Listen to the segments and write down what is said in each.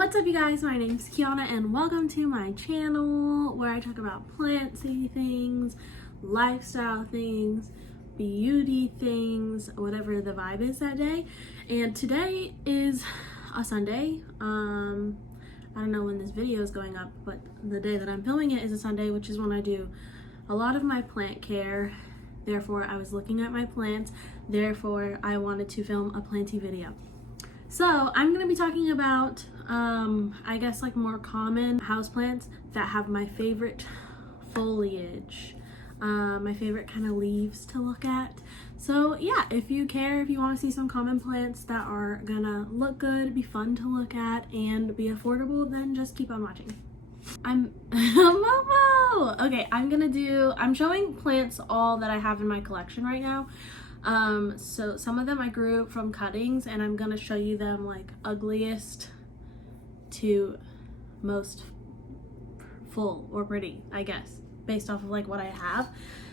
What's up, you guys? My name's Kiana and welcome to my channel where I talk about plantsy things, lifestyle things, beauty things, whatever the vibe is that day. And today is a Sunday. I don't know when this video is going up, but the day that I'm filming it is a Sunday, which is when I do a lot of my plant care. Therefore, I was looking at my plants. Therefore, I wanted to film a planty video. So I'm going to be talking about, I guess, like more common houseplants that have my favorite foliage, my favorite kind of leaves to look at. So yeah, if you want to see some common plants that are gonna look good, be fun to look at, and be affordable, then just keep on watching. I'm Momo! Okay, I'm showing plants all that I have in my collection right now. So some of them I grew from cuttings, and I'm gonna show you them like ugliest to most full or pretty, I guess, based off of like what I have.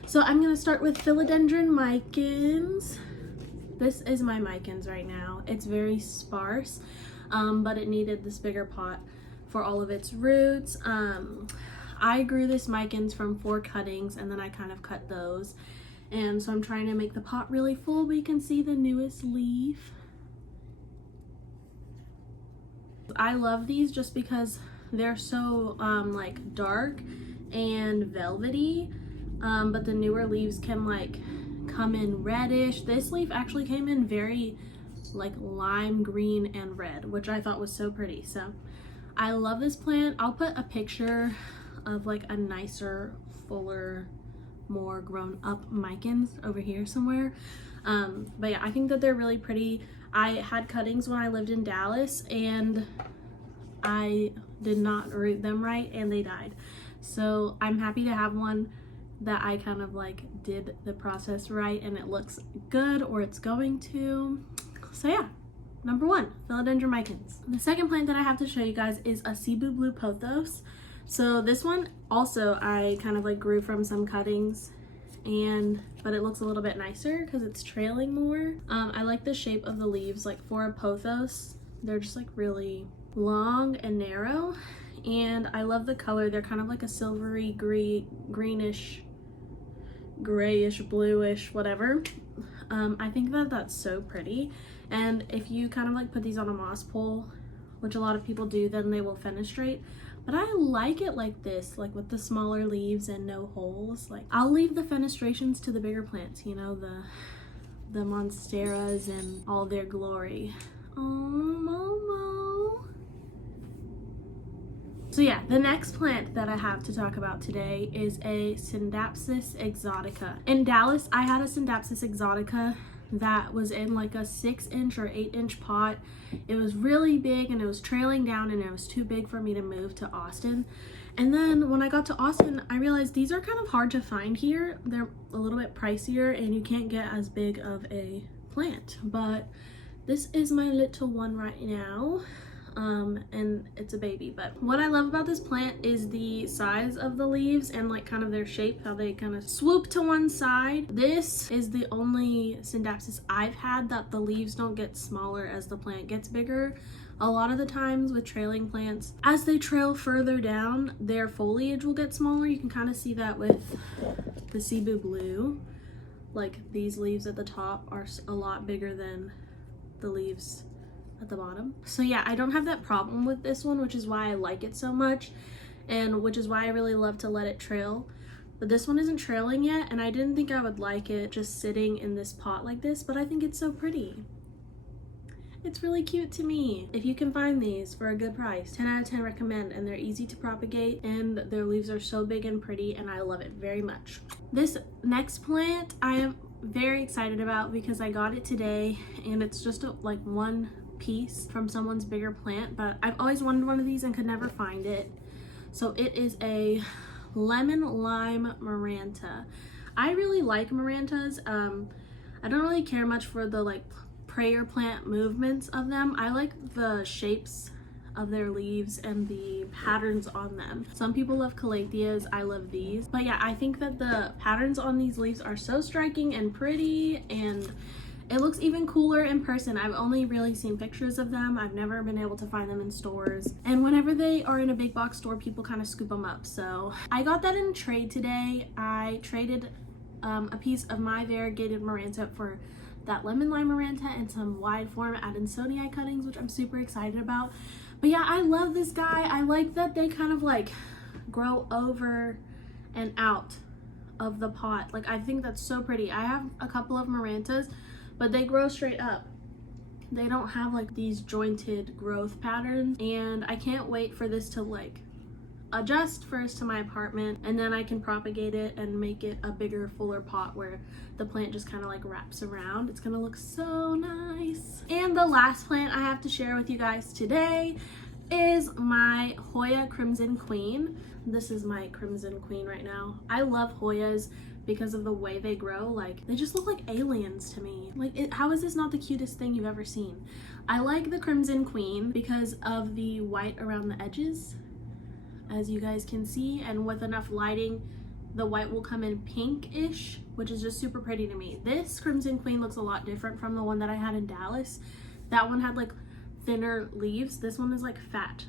So I'm gonna start with philodendron micans. This is my micans right now. It's very sparse, but it needed this bigger pot for all of its roots. I grew this micans from 4 cuttings, and then I kind of cut those. And so I'm trying to make the pot really full, but you can see the newest leaf. I love these just because they're so like dark and velvety, but the newer leaves can like come in reddish. This leaf actually came in very like lime green and red, which I thought was so pretty. So I love this plant. I'll put a picture of like a nicer, fuller, more grown up micans over here somewhere. But yeah, I think that they're really pretty. I had cuttings when I lived in Dallas, and I did not root them right and they died. So I'm happy to have one that I kind of like did the process right and it looks good, or it's going to. So yeah, number 1, philodendron micans. The second plant that I have to show you guys is a Cebu blue pothos. So this one also I kind of like grew from some cuttings, but it looks a little bit nicer because it's trailing more. I like the shape of the leaves. Like for a pothos, they're just like really long and narrow, and I love the color. They're kind of like a silvery greenish, grayish, bluish, whatever. I think that that's so pretty, and if you kind of like put these on a moss pole, which a lot of people do, then they will fenestrate. But I like it like this, like with the smaller leaves and no holes. Like I'll leave the fenestrations to the bigger plants, you know, the monsteras and all their glory. Oh, Momo. So yeah, the next plant that I have to talk about today is a Scindapsus exotica. In Dallas, I had a Scindapsus exotica that was in like a 6-inch or 8-inch pot. It was really big and it was trailing down, and it was too big for me to move to Austin. And then when I got to Austin, I realized these are kind of hard to find here. They're a little bit pricier and you can't get as big of a plant, but this is my little one right now. And it's a baby. But what I love about this plant is the size of the leaves and like kind of their shape, how they kind of swoop to one side. This is the only Scindapsus I've had that the leaves don't get smaller as the plant gets bigger. A lot of the times with trailing plants, as they trail further down, their foliage will get smaller. You can kind of see that with the Cebu blue. Like these leaves at the top are a lot bigger than the leaves at the bottom. So yeah, I don't have that problem with this one, which is why I like it so much, and which is why I really love to let it trail. But this one isn't trailing yet, and I didn't think I would like it just sitting in this pot like this, but I think it's so pretty. It's really cute to me. If you can find these for a good price, 10 out of 10 recommend, and they're easy to propagate, and their leaves are so big and pretty, and I love it very much. This next plant I am very excited about because I got it today, and it's just like one piece from someone's bigger plant, but I've always wanted one of these and could never find it. So it is a lemon lime maranta. I really like marantas. I don't really care much for the like prayer plant movements of them. I like the shapes of their leaves and the patterns on them. Some people love calatheas, I love these. But yeah, I think that the patterns on these leaves are so striking and pretty, and It looks even cooler in person. I've only really seen pictures of them. I've never been able to find them in stores. And whenever they are in a big box store, people kind of scoop them up. So I got that in a trade today. I traded a piece of my variegated Maranta for that lemon lime Maranta and some wide form Adansonii cuttings, which I'm super excited about. But yeah, I love this guy. I like that they kind of like grow over and out of the pot. Like, I think that's so pretty. I have a couple of Marantas, but they grow straight up. They don't have like these jointed growth patterns, and I can't wait for this to like adjust first to my apartment, and then I can propagate it and make it a bigger, fuller pot where the plant just kind of like wraps around. It's gonna look so nice. And the last plant I have to share with you guys today is my Hoya Crimson Queen. This is my Crimson Queen right now. I love Hoyas because of the way they grow. Like, they just look like aliens to me. Like, how is this not the cutest thing you've ever seen? I like the Crimson Queen because of the white around the edges, as you guys can see, and with enough lighting the white will come in pinkish, which is just super pretty to me. This Crimson Queen looks a lot different from the one that I had in Dallas. That one had like thinner leaves. This one is like fat.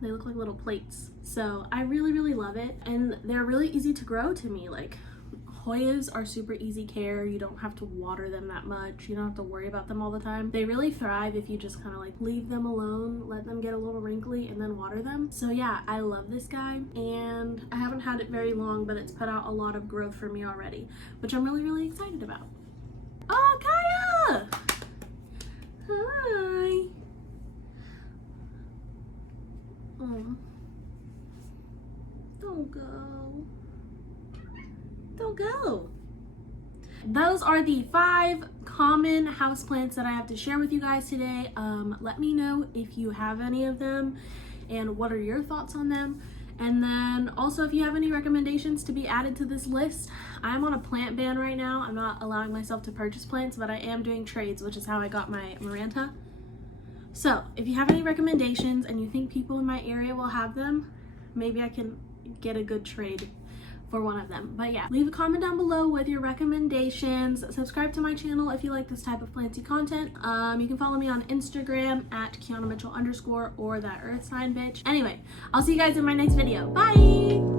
They look like little plates. So I really love it, and they're really easy to grow to me. Like, Hoyas are super easy care. You don't have to water them that much. You don't have to worry about them all the time. They really thrive if you just kind of like leave them alone, let them get a little wrinkly, and then water them. So yeah, I love this guy, and I haven't had it very long, but it's put out a lot of growth for me already, which I'm really excited about. Oh, Kaya! Hi! Oh. Don't go. Don't go. Those are the 5 common houseplants that I have to share with you guys today. Let me know if you have any of them and what are your thoughts on them. And then also, if you have any recommendations to be added to this list. I'm on a plant ban right now. I'm not allowing myself to purchase plants, but I am doing trades, which is how I got my Maranta. So if you have any recommendations and you think people in my area will have them, maybe I can get a good trade for one of them. But yeah, leave a comment down below with your recommendations. Subscribe to my channel if you like this type of planty content. You can follow me on Instagram at Kiana Mitchell_ or that earth sign bitch. Anyway, I'll see you guys in my next video. Bye!